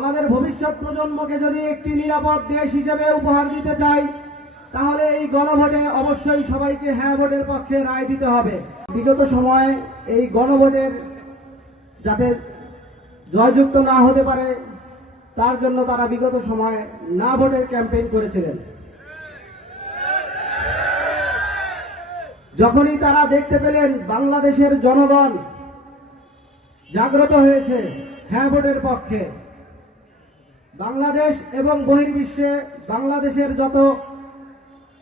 আমাদের ভবিষ্যৎ প্রজন্মকে যদি একটি নিরাপদ দেশ হিসেবে উপহার দিতে চাই, তাহলে এই গণভোটে অবশ্যই সবাইকে হ্যাঁ ভোটের পক্ষে রায় দিতে হবে। বিগত সময়ে এই গণভোটের যাতে জয়যুক্ত না হতে পারে, তার জন্য তারা বিগত সময়ে না ভোটের ক্যাম্পেইন করেছিলেন। যখনই তারা দেখতে পেলেন বাংলাদেশের জনগণ জাগ্রত হয়েছে হ্যাঁ ভোটের পক্ষে, বাংলাদেশ এবং বহির্বিশ্বে বাংলাদেশের যত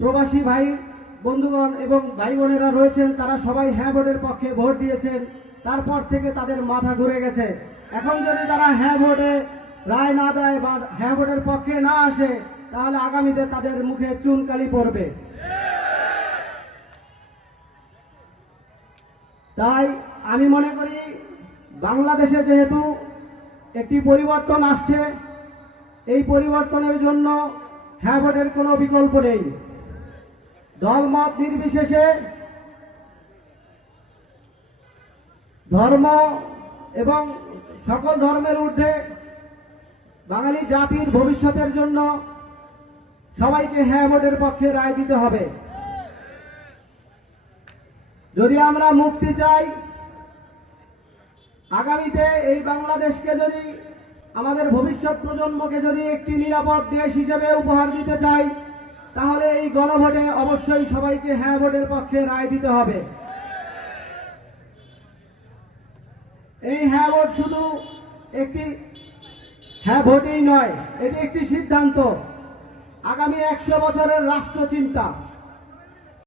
প্রবাসী ভাই বন্ধুগণ এবং ভাই বোনেরা রয়েছেন, তারা সবাই হ্যাঁ ভোটের পক্ষে ভোট দিয়েছেন। তারপর থেকে তাদের মাথা ঘুরে গেছে। এখন যদি তারা হ্যাঁ ভোটে রায় না দেয় বা হ্যাঁ ভোটের পক্ষে না আসে, তাহলে আগামীতে তাদের মুখে চুনকালি পড়বে। তাই আমি মনে করি বাংলাদেশে যেহেতু একটি পরিবর্তন আসছে, এই পরিবর্তনের জন্য হ্যাঁ ভোটের কোনো বিকল্প নেই। দলমত নির্বিশেষে, ধর্ম এবং সকল ধর্মের ঊর্ধ্বে বাঙালি জাতির ভবিষ্যতের জন্য সবাইকে হ্যাঁ ভোটের পক্ষে রায় দিতে হবে। যদি আমরা মুক্তি চাই, আগামীতে এই বাংলাদেশকে যদি আমাদের ভবিষ্যৎ প্রজন্মকে যদি একটি নিরাপদ দেশ হিসেবে উপহার দিতে চাই, তাহলে এই গণভোটে অবশ্যই সবাইকে হ্যাঁ ভোটের পক্ষে রায় দিতে হবে। এই হ্যাঁ ভোট শুধু একটি হ্যাঁ ভোটই নয়, এটি একটি সিদ্ধান্ত, আগামী 100 বছরের রাষ্ট্র চিন্তা।